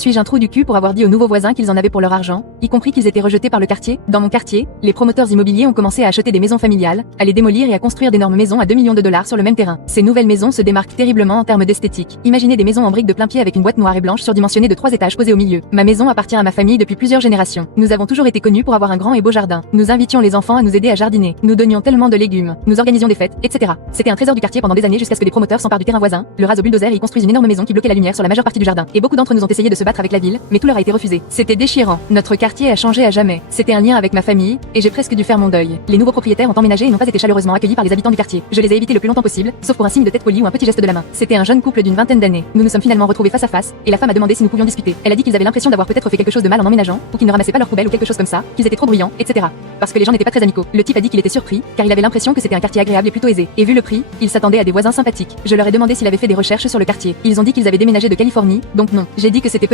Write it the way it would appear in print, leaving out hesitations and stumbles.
Suis-je un trou du cul pour avoir dit aux nouveaux voisins qu'ils en avaient pour leur argent, y compris qu'ils étaient rejetés par le quartier? Dans mon quartier, les promoteurs immobiliers ont commencé à acheter des maisons familiales, à les démolir et à construire d'énormes maisons à 2 millions de dollars sur le même terrain. Ces nouvelles maisons se démarquent terriblement en termes d'esthétique. Imaginez des maisons en briques de plein pied avec une boîte noire et blanche surdimensionnée de 3 étages posée au milieu. Ma maison appartient à ma famille depuis plusieurs générations. Nous avons toujours été connus pour avoir un grand et beau jardin. Nous invitions les enfants à nous aider à jardiner. Nous donnions tellement de légumes. Nous organisions des fêtes, etc. C'était un trésor du quartier pendant des années jusqu'à ce que des promoteurs s'emparent du terrain voisin, le rasent au bulldozer et y construisent une énorme maison qui bloquait la lumière sur la majeure partie du jardin. Et beaucoup d'entre nous ont essayé de se battre avec la ville, mais tout leur a été refusé. C'était déchirant. Notre quartier a changé à jamais. C'était un lien avec ma famille, et j'ai presque dû faire mon deuil. Les nouveaux propriétaires ont emménagé et n'ont pas été chaleureusement accueillis par les habitants du quartier. Je les ai évités le plus longtemps possible, sauf pour un signe de tête poli ou un petit geste de la main. C'était un jeune couple d'une vingtaine d'années. Nous nous sommes finalement retrouvés face à face, et la femme a demandé si nous pouvions discuter. Elle a dit qu'ils avaient l'impression d'avoir peut-être fait quelque chose de mal en emménageant, ou qu'ils ne ramassaient pas leurs poubelles ou quelque chose comme ça, qu'ils étaient trop bruyants, etc. Parce que les gens n'étaient pas très amicaux. Le type a dit qu'il était surpris, car il avait l'impression que c'était un quartier agréable et plutôt aisé. Et vu le prix, il s'attendait à des voisins sympathiques. Je leur ai demandé s'il avait fait des recherches sur le quartier. Ils ont dit qu'ils avaient déménagé de Californie, donc non. J'ai dit que c'était